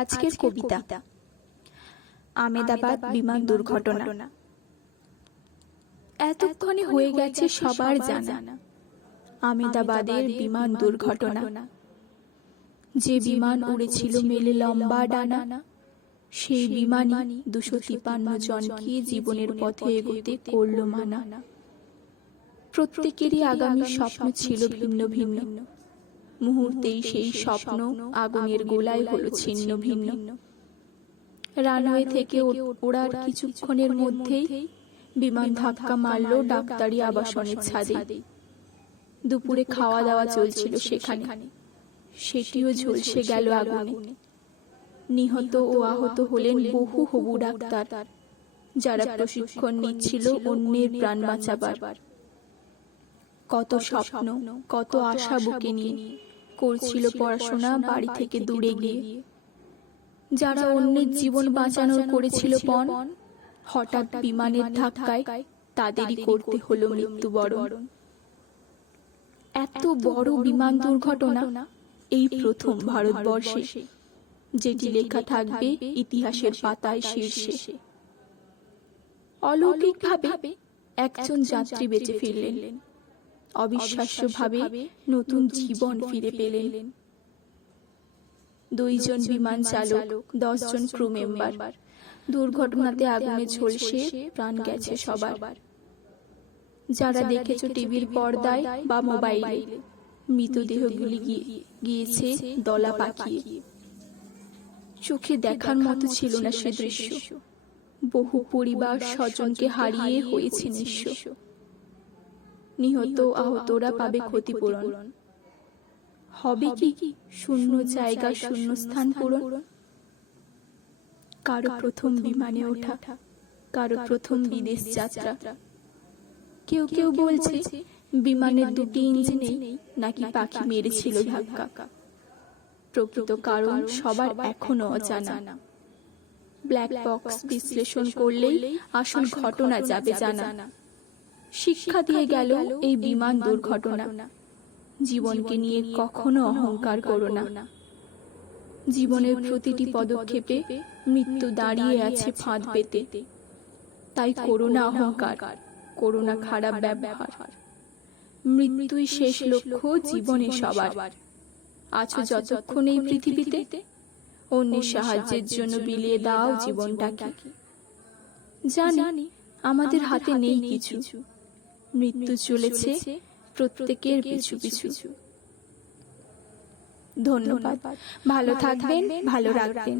আজকের কবিতা। আমেদাবাদ বিমান দুর্ঘটনা। এতক্ষণে হয়ে গেছে সবার জানা। আমেদাবাদের বিমান দুর্ঘটনা। যে বিমান উড়েছিল মেলে লম্বা ডানা সেই বিমানই দুশো তিপান্ন জনকে জীবনের পথে এগোতে করল মানা? প্রত্যেকেরই আগামী স্বপ্ন ছিল ভিন্ন ভিন্ন। মুহূর্তেই সেই স্বপ্ন আগুনের গোলায় হলো ছিন্ন ভিন্ন। রানওয়ে থেকে ওড়ার কিছুক্ষণের মধ্যেই বিমান ধাক্কা মারল ডাক্তারি আবাসনের ছাদে। দুপুরে খাওয়া দাওয়া চলছিল সেখানে। সেটিও ঝলসে গেল আগুনে। নিহত ও আহত হলেন বহু হবু ডাক্তার। যারা প্রশিক্ষণ নিচ্ছিল অন্যের প্রাণ বাঁচাবার। কত স্বপ্ন কত আশা বুকে নিয়ে। করছিল পড়াশোনা বাড়ি থেকে দূরে গিয়ে। যারা অন্যের জীবন বাঁচানোর করেছিল পণ হঠাৎ বিমানের ধাক্কায় তাদেরই করতে হলো মৃত্যুবরণ। এত বড় বিমান দুর্ঘটনা এই প্রথম ভারতবর্ষে যেটি লেখা থাকবে ইতিহাসের পাতায় শীর্ষে। অলৌকিকভাবে একজন যাত্রী বেঁচে ফিরলেন। অবিশ্বাস্যভাবে নতুন জীবন ফিরে পেলেন। দুইজন বিমান চালক দশজন ক্রু মেম্বার। দুর্ঘটনাতে আগুনে ঝলসে প্রাণ গেছে সবার। যারা দেখেছ টিভির পর্দায় বা মোবাইলে মৃতদেহগুলি গিয়ে- গিয়েছে দলা পাকিয়ে। চোখে দেখার মতো ছিল না সে দৃশ্য। বহু পরিবার স্বজনকে হারিয়ে হয়েছে নিঃস্ব। নিহত আহতরা পাবে ক্ষতিপূরণ। হবে কি শূন্য জায়গা শূন্য স্থান পূরণ? কারও প্রথম বিমানে ওঠা? কারও প্রথম বিদেশ যাত্রা? কেউ কেউ বলছে বিমানের দুটি ইঞ্জিনে নাকি পাখি মেরেছিল ধাক্কা? প্রকৃত কারণ সবার এখনও অজানা। ব্ল্যাক বক্স বিশ্লেষণ করলেই আসল ঘটনা যাবে জানা। শিক্ষা দিয়ে গেল এই বিমান দুর্ঘটনা। জীবনকে নিয়ে কখনো অহংকার করো না। জীবনের প্রতিটি পদক্ষেপে মৃত্যু দাঁড়িয়ে আছে ফাঁদ পেতে। তাই করোনা অহংকার। করোনা খারাপ ব্যবহার। মৃত্যুই শেষ লক্ষ্য জীবনে সবার। আছো যতক্ষণ এই পৃথিবীতে। অন্যের সাহায্যের জন্য বিলিয়ে দাও জীবনটাকে। জানি আমাদের হাতে নেই কিছু। মৃত্যু চলেছে প্রত্যেকের পিছু পিছু ধন্যবাদ। ভালো থাকবেন ভালো রাখবেন।